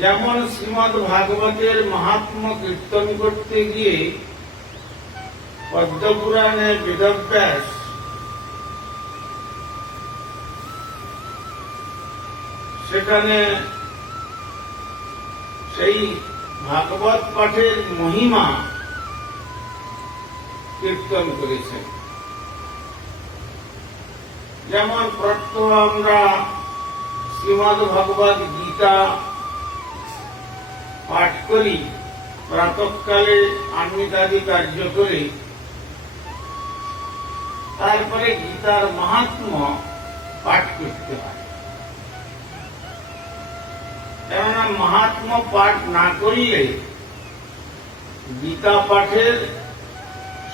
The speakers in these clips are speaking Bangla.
যেমন শ্রীমদ ভাগবতের মাহাত্ম কীর্তন করতে গিয়ে পদ্মপুরাণে বেদব্যাস সেখানে সেই ভাগবত পাঠের মহিমা কীর্তন করেছেন যেমন প্রত্যহ আমরা শ্রীমদ ভগবত গীতা পাঠ করি প্রাতকালে আন্মিকাদি কার্য করে। তারপরে গীতার মাহাত্ম পাঠ করতে হয়। কেননা মাহাত্ম পাঠ না করিলে গীতা পাঠের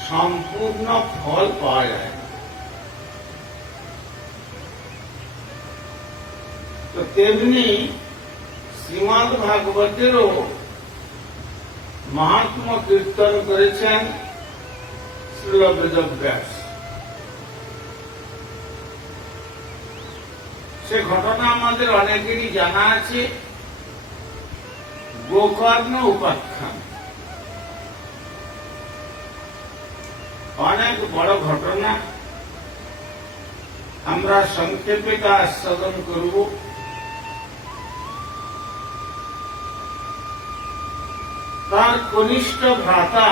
সম্পূর্ণ ফল পাওয়া যায় তো তেমনি শ্রীমদ ভাগবতেরও মাহাত্ম কীর্তন করেছেন শ্রীল বেদব্যাস সে ঘটনা আমাদের অনেকেরই জানা আছে। গোকর্ণ উপাখ্যান। অনেক বড় ঘটনা। আমরা সংক্ষেপে তা আস্বাদন করব। তার কনিষ্ঠ ভ্রাতা।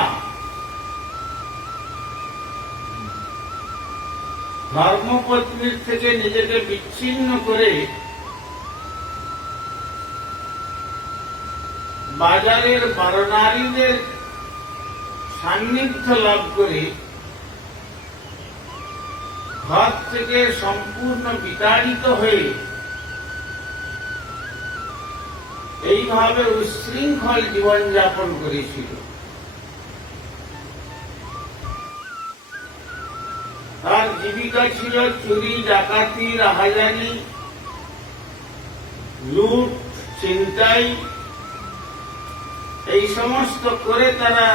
ধর্মপত্নীর থেকে নিজেকে বিচ্ছিন্ন করে বাজারের বারনারীদের সান্নিধ্য লাভ করে ঘর থেকে সম্পূর্ণ বিতাড়িত হয়ে এইভাবে উচ্ছৃঙ্খল জীবনযাপন করেছিল। তার জীবিকা ছিল চুরি, ডাকাতি, রাহাজানি, লুট চিন্তাই এই সমস্ত করে তারা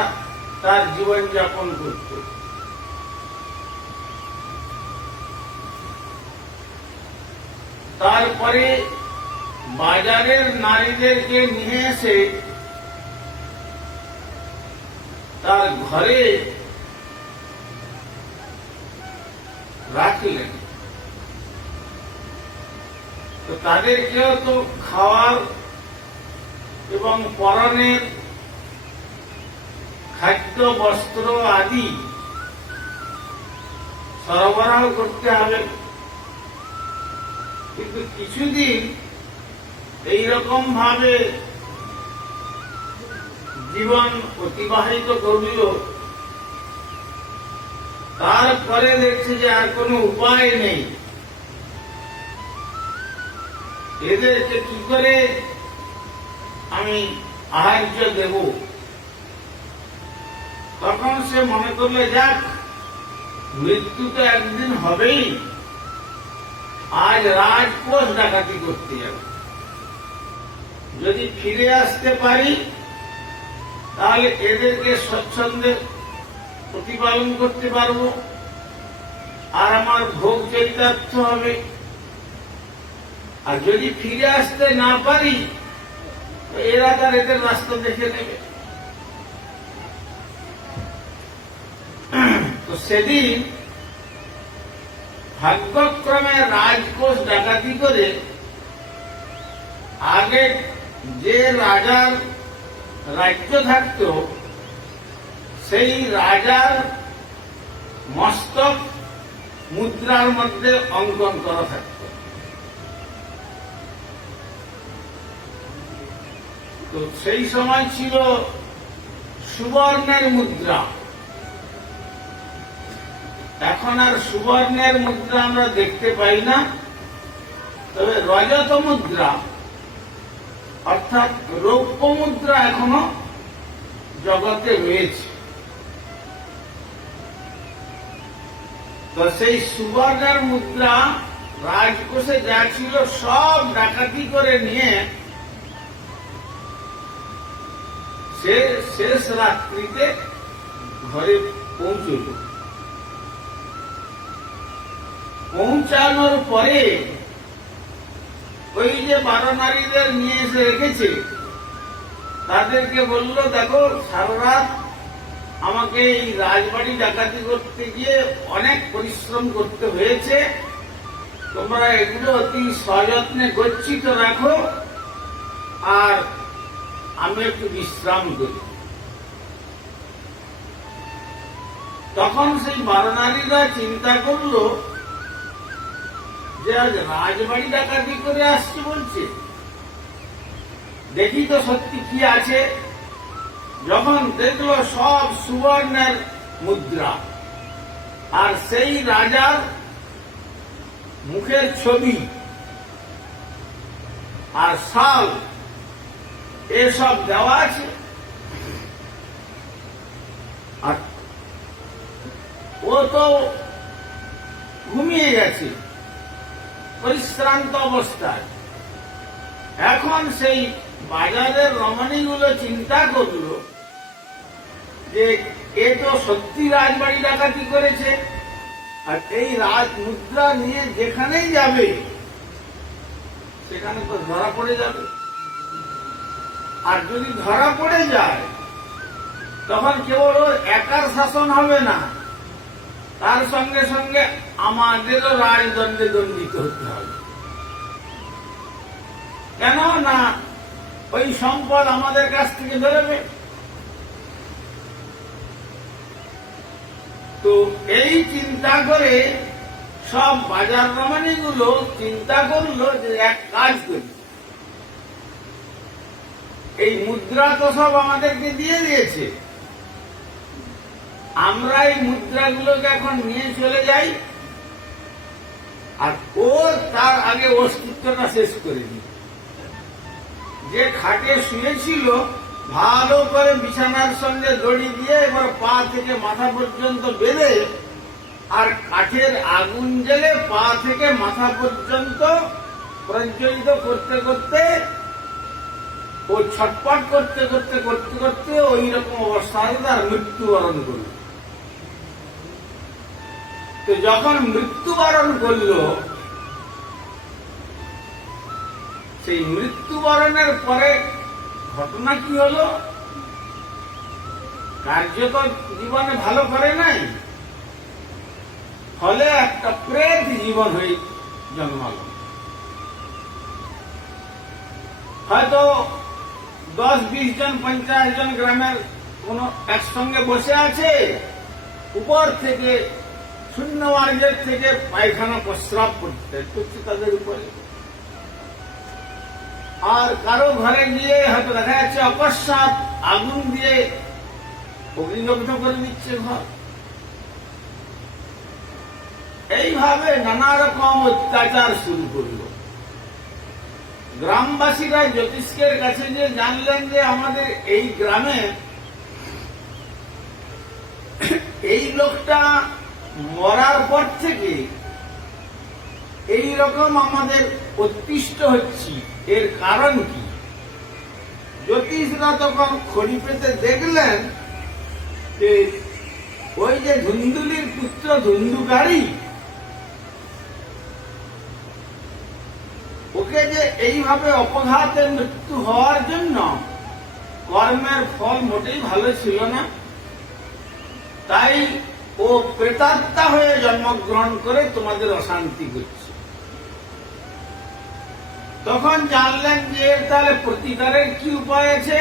তার জীবনযাপন করত। তারপরে বাজারের নারীদেরকে নিয়ে এসে তার ঘরে রাখলেন। তো তাদেরকেও তো খাওয়ার এবং পরনের খাদ্য, বস্ত্র আদি সরবরাহ করতে হবে। কিন্তু কিছুদিন এইরকম ভাবে জীবন অতিবাহিত করল। তারপরে দেখছে যে আর কোনো উপায় নেই। এদেরকে কি করে আমি আহার্য দেব? তখন সে মনে করলে, যাক, মৃত্যু তো একদিন হবেই। আজ রাজকোষ ডাকাতি করতে যাবে। যদি ফিরে আসতে পারি, তাহলে এদেরকে স্বচ্ছন্দে প্রতিপালন করতে পারব। আর আমার ভোগ চরিতার্থ হবে। আর যদি ফিরে আসতে না পারি এরা তার এদের রাস্তা দেখে নেবে। তো সেদিন ভাগ্যক্রমে রাজকোষ ডাকাতি করে আগে যে রাজার রাজ্য থাকত, সেই রাজার মস্তক মুদ্রার মধ্যে অঙ্কন করা থাকত। তো সেই সময় ছিল সুবর্ণের মুদ্রা। এখন আর সুবর্ণের মুদ্রা আমরা দেখতে পাই না, তবে রজত মুদ্রা অর্থাৎ রৌপ্য মুদ্রা এখনও জগতে রয়েছে। তো সেই সুবর্ণের মুদ্রা রাজকোষে যা ছিল সব ডাকাতি করে নিয়ে সে শেষ রাত্রিতে ঘরে পৌঁছল। পৌঁছানোর পরে ওই যে বারো নারীদের নিয়ে এসে রেখেছে, তাদেরকে বলল, দেখো, সারা রাত আমাকে এই রাজবাড়ি ডাকাতি করতে গিয়ে অনেক পরিশ্রম করতে হয়েছে। তোমরা এগুলো অতি সযত্নে গচ্ছিত রাখো আর আমি একটু বিশ্রাম করি। তখন সেই বারনারীরা চিন্তা করল রাজবাড়ি ডাকাতি করে আসছে বলছে। দেখি তো সত্যি কি আছে। যখন দেখল সব সুবর্ণের মুদ্রা, আর সেই রাজার মুখের ছবি আর শাল, এসব দেওয়া আছে। আর ও তো ঘুমিয়ে গেছে। পরিশ্রান্ত অবস্থায়। এখন সেই বাজারের রমণীগুলো চিন্তা করল যে এ তো সত্যি রাজবাড়ি ডাকাতি করেছে, আর এই রাজ মুদ্রা নিয়ে যেখানেই যাবে, সেখানে তো ধরা পড়ে যাবে। আর যদি ধরা পড়ে যায়, তখন কেবল একার শাসন হবে না, তার সঙ্গে সঙ্গে আমাদেরও রাজদণ্ডে দণ্ডিত হতে হবে। কেন না ওই সম্পদ আমাদের কাছ থেকে বেরোবে। তো এই চিন্তা করে সব বাজার রমানিগুলো চিন্তা করল যে এক কাজ করি। এই মুদ্রা তো সব আমাদেরকে দিয়ে দিয়েছে। আমরা এই মুদ্রাগুলোকে এখন নিয়ে চলে যাই। আর ও তার আগে অস্তিত্বটা শেষ করে দিই যে খাটে শুয়েছিল, ভালো করে বিছানার সঙ্গে দড়ি দিয়ে এবার পা থেকে মাথা পর্যন্ত বেঁধে আর কাঠের আগুন জেলে পা থেকে মাথা পর্যন্ত প্রজ্বলিত করতে করতে ও ছটপট করতে করতে করতে করতে ওই রকম অবস্থায় তার মৃত্যুবরণ করল। তো যখন মৃত্যুবরণ করল, সেই মৃত্যুবরণের পরে ঘটনা কি হলো? কার্য তো জীবনে ভালো করে নাই। ফলে একটা প্রেত জীবন হয়ে জন্মালো হয়তো দশ, বিশ জন, পঞ্চাশ জন গ্রামের কোন একসঙ্গে বসে আছে, উপর থেকে শূন্য মার্গের থেকে পায়খানা প্রস্রাব করতে করছে তাদের উপরে। আর কারও ঘরে গিয়ে হয়তো দেখা যাচ্ছে অকস্মাৎ আগুন দিয়ে অগ্নিদগ্ধ করে দিচ্ছে ঘর। এইভাবে নানা রকম অত্যাচার শুরু করল। গ্রামবাসীরা জ্যোতিষ্কের কাছে যে জানলেন যে আমাদের এই গ্রামে এই লোকটা মরার পর থেকে এই রকম আমাদের অতিষ্ঠ হচ্ছি। এর কারণ কি? জ্যোতিষরা তখন খড়ি পেতে দেখলেন যে ওই যে ধুন্দুলির পুত্র ধুন্দুকারী, ওকে যে এইভাবে অপঘাতে মৃত্যু হওয়ার জন্য কর্মের ফল মোটেই ভালো ছিল না। তাই ও প্রেতাত্মা হয়ে জন্মগ্রহণ করে তোমাদের অশান্তি করছে তখন জানলেন যে তাহলে প্রতিকারের কি উপায় আছে?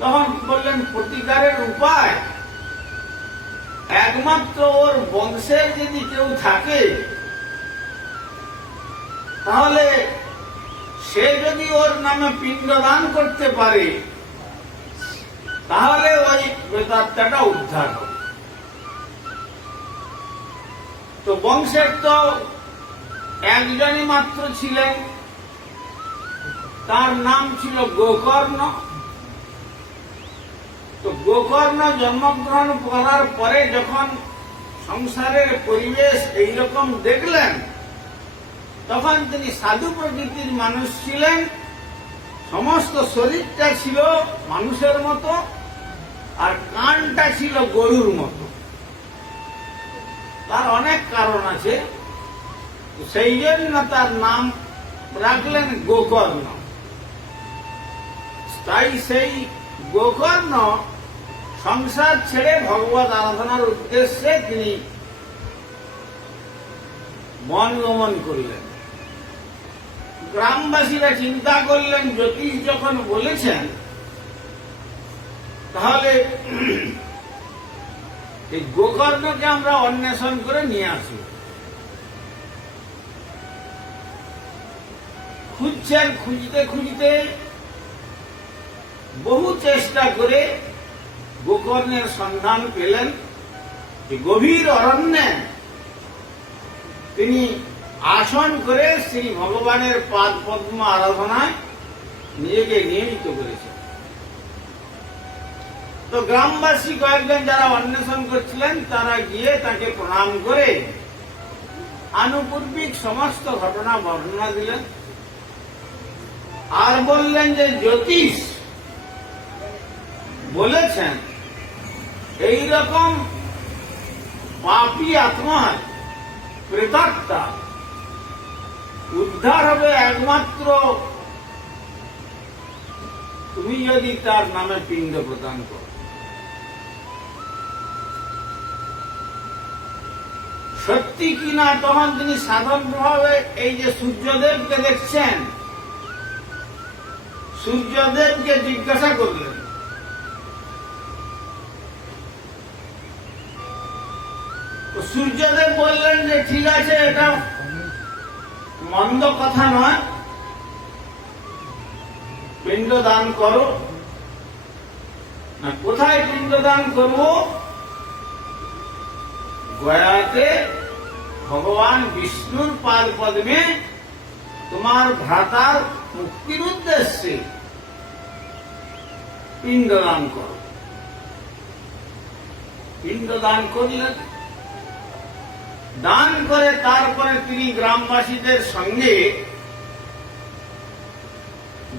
তখন বললেন প্রতিকারের উপায়? একমাত্র ওর বংশের যদি কেউ থাকে, তাহলে সে যদি ওর নামে পিণ্ডদান করতে পারে তাহলে ওই প্রেতাত্মাটা উদ্ধার হবে। তো বংশের তো একজনই মাত্র ছিলেন। তার নাম ছিল গোকর্ণ। তো গোকর্ণ জন্মগ্রহণ করার পরে যখন সংসারের পরিবেশ এইরকম দেখলেন, তখন তিনি সাধু প্রকৃতির মানুষ ছিলেন। সমস্ত শরীরটা ছিল মানুষের মতো। আর কানটা ছিল গরুর মতো। তার অনেক কারণ আছে। সেই জন্য তার নাম রাখলেন গোকর্ণ। তাই সেই গোকর্ণ সংসার ছেড়ে ভগবত আরাধনার উদ্দেশ্যে তিনি মন গমন করলেন। গ্রামবাসীরা চিন্তা করলেন, জ্যোতিষ যখন বলেছেন তাহলে এই গোকর্ণকে আমরা অন্বেষণ করে নিয়ে আসি। খুঁজছেন, খুঁজতে খুঁজতে বহু চেষ্টা করে গোকর্ণের সন্ধান পেলেন। গভীর অরণ্যে তিনি আসন করে শ্রী ভগবানের পাদ পদ্ম আরাধনায় নিজেকে নিয়মিত করেছেন। তো গ্রামবাসী কয়েকজন যারা অন্বেষণ করছিলেন, তারা গিয়ে তাকে প্রণাম করে আনুপূর্বিক সমস্ত ঘটনা বর্ণনা দিলেন। আর বললেন যে, জ্যোতিষ বলেছেন এই রকম পাপি আত্মার প্রেতাত্মা উদ্ধার হবে একমাত্র তুমি যদি তার নামে পিণ্ড প্রদান করো। সত্যি কি না তখন তিনি সাধারণভাবে এই যে সূর্যদেবকে দেখছেন, সূর্যদেবকে জিজ্ঞাসা করলেন সূর্যদেব বললেন যে, ঠিক আছে, এটা মন্দ কথা নয়। পিণ্ড দান করো। না, কোথায় পিণ্ড দান করব? গয়াতে ভগবান বিষ্ণুর পাদ পদ্মে তোমার ভ্রাতার মুক্তির উদ্দেশ্যে পিণ্ডদান করো। পিণ্ডদান করলেন দান করে তারপরে তিনি গ্রামবাসীদের সঙ্গে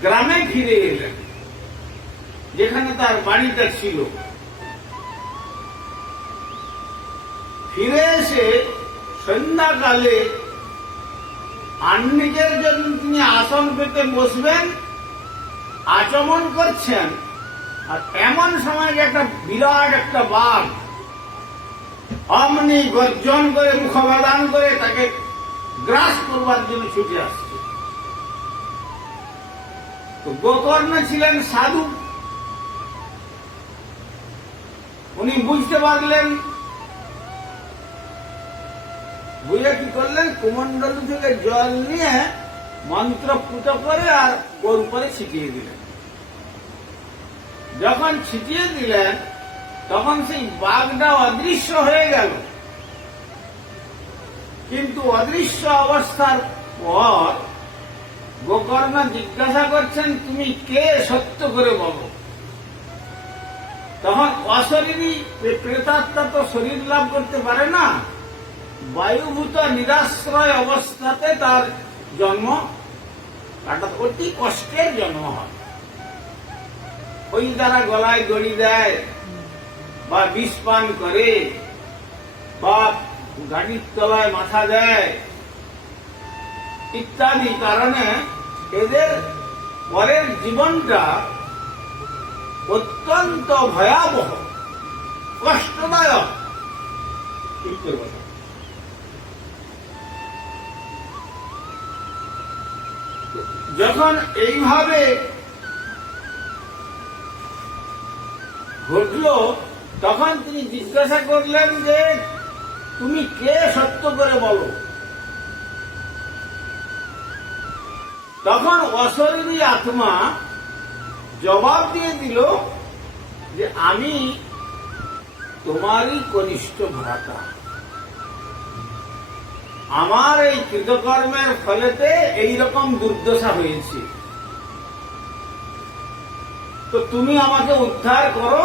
গ্রামে ফিরে এলেন, যেখানে তার বাড়িটা ছিল। ফিরে এসে সন্ধ্যাকালে আন্নিকের জন্য তিনি আসন পেতে বসবেন, আচমন করছেন, আর এমন সময় যে একটা বিরাট একটা বাঘ অমনি গর্জন করে, মুখবাদান করে তাকে গ্রাস করবার জন্য ছুটে আসছে। তো গোকর্ণ ছিলেন সাধু। উনি বুঝতে পারলেন বুঝে কি করলেন? কুমন্ডল থেকে জল নিয়ে মন্ত্র পুত করে আর ওর উপরে ছিটিয়ে দিলেন। যখন ছিটিয়ে দিলেন, তখন সেই বাঘটা অদৃশ্য হয়ে গেল। কিন্তু অদৃশ্য অবস্থার পর গোকর্ণ জিজ্ঞাসা করছেন, তুমি কে সত্য করে বলো? তখন অশরীরী প্রেতাত্মা তো শরীর লাভ করতে পারে না। বায়ুভূত নিরাশ্রয় অবস্থাতে তার জন্ম, অর্থাৎ অতি কষ্টের জন্ম হয়। ওই দ্বারা গলায় দড়ি দেয় বা বিষ পান করে বা গাড়ির তলায় মাথা দেয়, ইত্যাদি কারণে এদের পরের জীবনটা অত্যন্ত ভয়াবহ, কষ্টদায়ক। ঠিক করে যখন এইভাবে ঘটলো, তখন তিনি জিজ্ঞাসা করলেন যে, তুমি কে সত্য করে বলো? তখন অশরীরী আত্মা জবাব দিয়ে দিল যে, আমি তোমারই কনিষ্ঠ ভ্রাতা। আমার এই কৃতকর্মের ফলেতে এই রকম দুর্দশা হয়েছে। তো তুমি আমাকে উদ্ধার করো,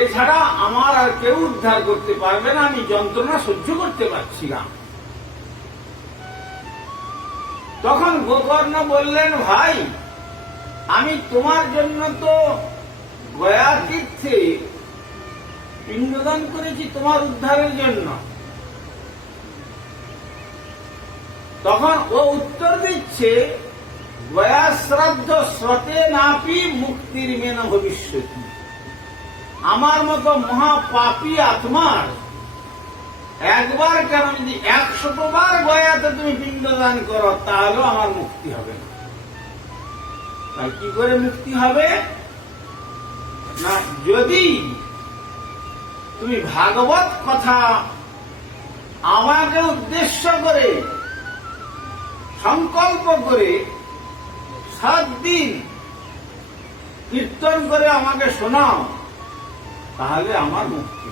এছাড়া আমার আর কেউ উদ্ধার করতে পারবে না, আমি যন্ত্রণা সহ্য করতে পারছি না। তখন গোকর্ণ বললেন, ভাই, আমি তোমার জন্য তো গয়া তীর্থে পিণ্ডদান করেছি তোমার উদ্ধারের জন্য। তখন ও উত্তর দিচ্ছে নাপি মুক্তির মেন ভবিষ্যৎ। আমার মতো মহাপাপী আত্মার একবার কেন যদি একশতবার গয়াতে তুমি পিণ্ডদান করো, তাহলেও আমার মুক্তি হবে না। তাই কি করে মুক্তি হবে? না, যদি তুমি ভাগবত কথা আমাকে উদ্দেশ্য করে সংকল্প করে সাত দিন কীর্তন করে আমাকে শোনাও, তাহলে আমার মুক্তি।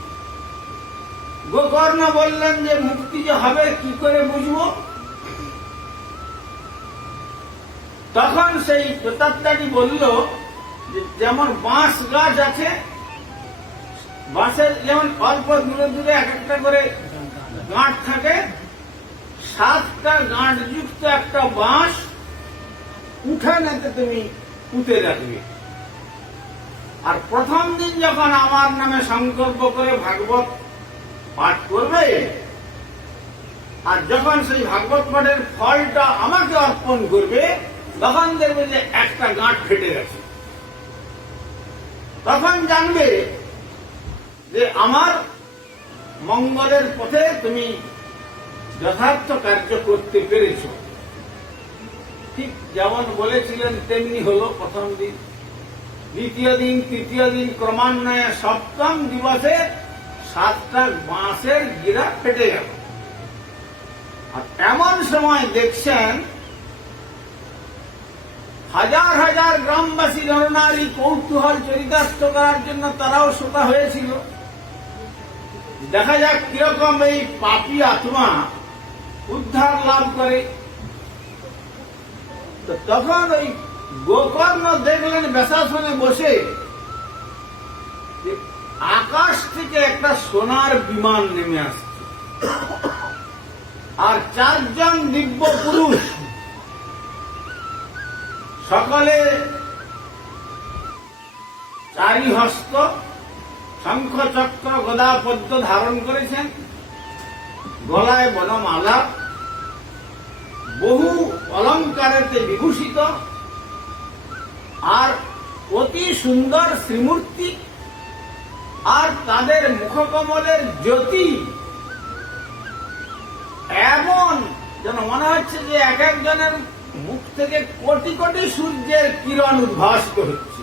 গোকর্ণ বললেন যে, মুক্তি যে হবে, কি করে বুঝব? তখন সেই প্রতাপটাটি বলল যেমন বাঁশ গাছ আছে, বাঁশের যেমন অল্প দূরে দূরে এক একটা করে গাঁট থাকে সাতটা গাঁট যুক্ত একটা বাঁশ উঠানেতে তুমি পুঁতে রাখবে। আর প্রথম দিন যখন আমার নামে সংকল্প করে ভাগবত পাঠ করবে, আর যখন সেই ভাগবত পাঠের ফলটা আমাকে অর্পণ করবে, তখন দেখবে যে একটা গাঁট ফেটে গেছে। তখন জানবে যে আমার মঙ্গলের পথে তুমি যথার্থ কার্য করতে পেরেছ। ঠিক যেমন বলেছিলেন, তেমনি হলো প্রথম দিন। দ্বিতীয় দিন, তৃতীয় দিন ক্রমান্বয়ে সপ্তম দিবসে সাতটা বাঁশের গিরা ফেটে গেল। আর এমন সময় দেখছেন, হাজার হাজার গ্রামবাসী নরনারী কৌতূহল চরিতার্থ করার জন্য তারাও শ্রোতা হয়েছিল। দেখা যাক কীরকম এই পাপি আত্মা উদ্ধার লাভ করে। তো তখন ওই গোকর্ণ দেখলেন বেশাসনে বসে আকাশ থেকে একটা সোনার বিমান নেমে আসছে। আর চারজন দিব্য পুরুষ সকলে চারি হস্ত শঙ্খ চক্র গদা পদ্ম ধারণ করেছেন। গলায় বনমালা বহু অলঙ্কারেতে বিভূষিত আর অতি সুন্দর শ্রীমূর্তি আর তাদের মুখকমলের জ্যোতি। এমন যেন মনে হচ্ছে যে এক একজনের মুখ থেকে কোটি কোটি সূর্যের কিরণ উদ্ভাসিত হচ্ছে।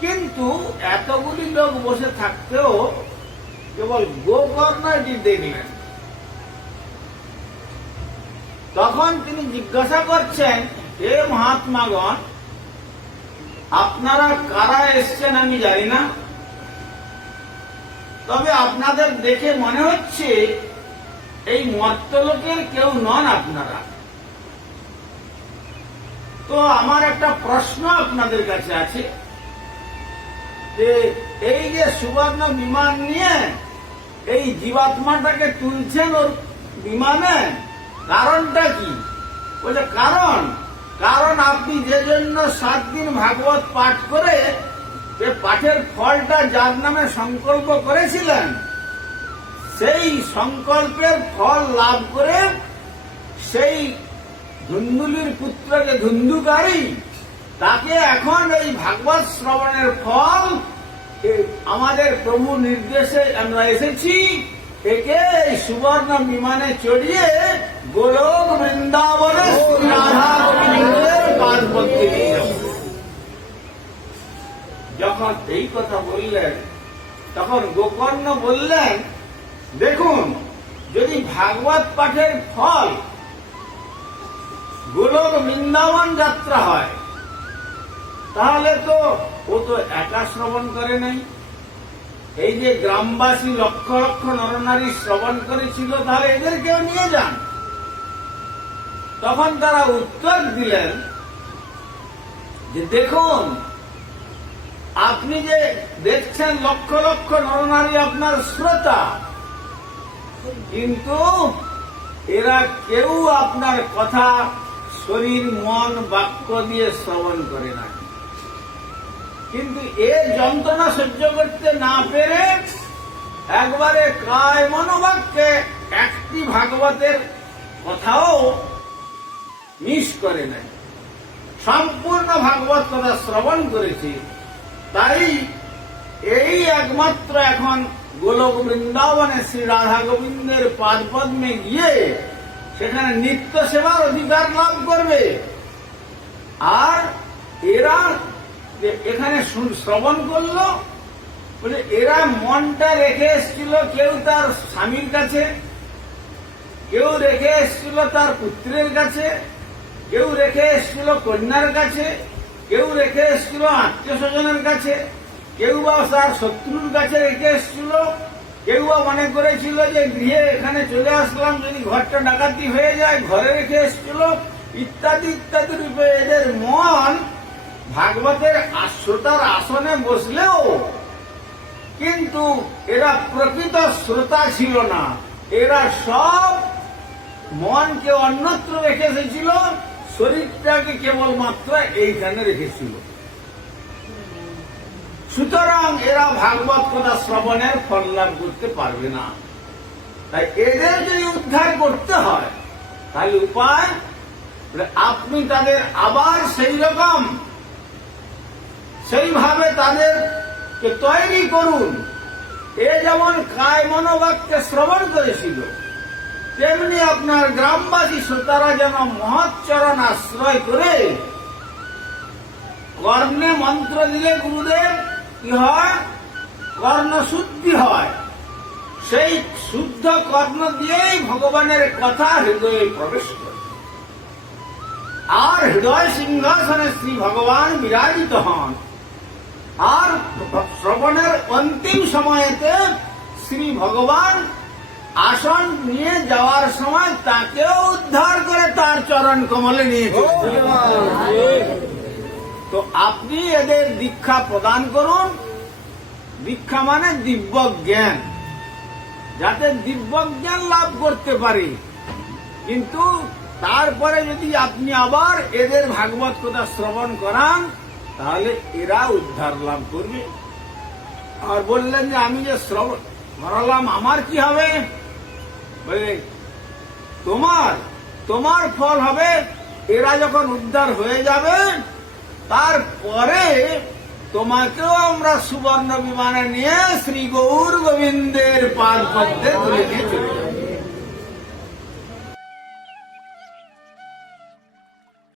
কিন্তু এতগুলি লোক বসে থাকতেও কেবল গোকর্ণটি দেখলেন তখন তিনি জিজ্ঞাসা করছেন হে মহাত্মাগণ, আপনারা কারা এসছেন আমি জানি না। তবে আপনাদের দেখে মনে হচ্ছে এই মর্তলোকের কেউ নন আপনারা। তো আমার একটা প্রশ্ন আপনাদের কাছে আছে। যে এই যে সুবর্ণ বিমান নিয়ে এই জীবাত্মাটাকে তুলছেন ওর বিমানে কারণটা কি? বলছে, কারণ কারণ আপনি যে জন্য সাত দিন ভাগবত পাঠ করে যে পাঠের ফলটা যার নামে সংকল্প করেছিলেন, সেই সংকল্পের ফল লাভ করে সেই ধুন্দুলির পুত্রকে ধুন্দুকারী, তাকে এখন এই ভাগবত শ্রবণের ফল আমাদের প্রভু নির্দেশে আমরা এসেছি এই সুবর্ণ বিমানে চড়িয়ে গোলক বৃন্দাবনে যখন এই কথা বললেন, তখন গোকর্ণ বললেন, দেখুন, যদি ভাগবত পাঠের ফল গোলক বৃন্দাবন যাত্রা হয়, তাহলে তো ও তো একা শ্রবণ করে নাই। এই যে গ্রামবাসী লক্ষ লক্ষ নরনারী শ্রবণ করেছিল, তাহলে এদেরকেও নিয়ে যান। তখন তারা উত্তর দিলেন যে, দেখুন, আপনি যে দেখছেন লক্ষ লক্ষ নরনারী আপনার শ্রোতা, কিন্তু এরা কেউ আপনার কথা, শরীর, মন, বাক্য দিয়ে শ্রবণ করে না। কিন্তু এ যন্ত্রণা সহ্য করতে না পেরে একবারে কায় মনোবাক্যে একটি ভাগবতের কথাও মিস করে নাই। সম্পূর্ণ ভাগবত কথা শ্রবণ করেছে তাই এই একমাত্র এখন গোলক বৃন্দাবনে শ্রী রাধা গোবিন্দের পাদ পদ্মে গিয়ে সেখানে নিত্য সেবার অধিকার লাভ করবে। আর এরা এখানে শ্রবণ করল, বলে এরা মনটা রেখে এসেছিল কেউ তার স্বামীর কাছে, কেউ রেখে এসেছিল তার পুত্রের কাছে কেউ রেখে এসেছিল কন্যার কাছে, কেউ রেখে এসেছিল আত্মীয় স্বজনের কাছে, কেউ বা তার শত্রুর কাছে রেখে এসেছিল, কেউ বা মনে করেছিল যে গৃহে এখানে চলে আসলাম, যদি ঘরটা ডাকাতি হয়ে যায়, ঘরে রেখে এসেছিল, ইত্যাদি ইত্যাদি রূপে এদের মন ভাগবতের শ্রোতার আসনে বসলেও, কিন্তু এরা প্রকৃত শ্রোতা ছিল না। এরা সব মনকে অন্যত্র রেখে এসেছিল শরীরটাকে কেবলমাত্র এইখানে রেখেছিল সুতরাং এরা ভাগবত কথা শ্রবণের ফল লাভ করতে পারবে না। তাই এদের যদি উদ্ধার করতে হয়, তাহলে উপায় আপনি তাদের আবার সেই রকম, সেইভাবে তাদেরকে তৈরি করুন। এ যেমন কায় মনোবাক্যে শ্রবণ করেছিল তেমনি আপনার গ্রামবাসী শ্রোতারা যেন মহৎচরণ আশ্রয় করে। কর্ণে মন্ত্র দিলে গুরুদেব, কি হয়? কর্ণ শুদ্ধি হয়। সেই শুদ্ধ কর্ণ দিয়েই ভগবানের কথা হৃদয়ে প্রবেশ করে। আর হৃদয় সিংহাসনে শ্রী ভগবান বিরাজিত হন। আর শ্রবণের অন্তিম সময়েতে শ্রী ভগবান আসন নিয়ে যাওয়ার সময় তাকেও উদ্ধার করে তার চরণ কমলে নিয়ে তো আপনি এদের দীক্ষা প্রদান করুন। দীক্ষা মানে দিব্য জ্ঞান যাতে দিব্য জ্ঞান লাভ করতে পারে। কিন্তু তারপরে যদি আপনি আবার এদের ভাগবত কথা শ্রবণ করান তাহলে এরা উদ্ধার লাভ করবে। আর বললেন যে আমি যে শ্রবণ করালাম আমার কি হবে? তোমার তোমার ফল হবে, এরা যখন উদ্ধার হয়ে যাবে, তারপরে তোমাকেও আমরা সুবর্ণ বিমানে নিয়ে শ্রী গৌর গোবিন্দের পাদ পদ্মে তুলে চলে যাব।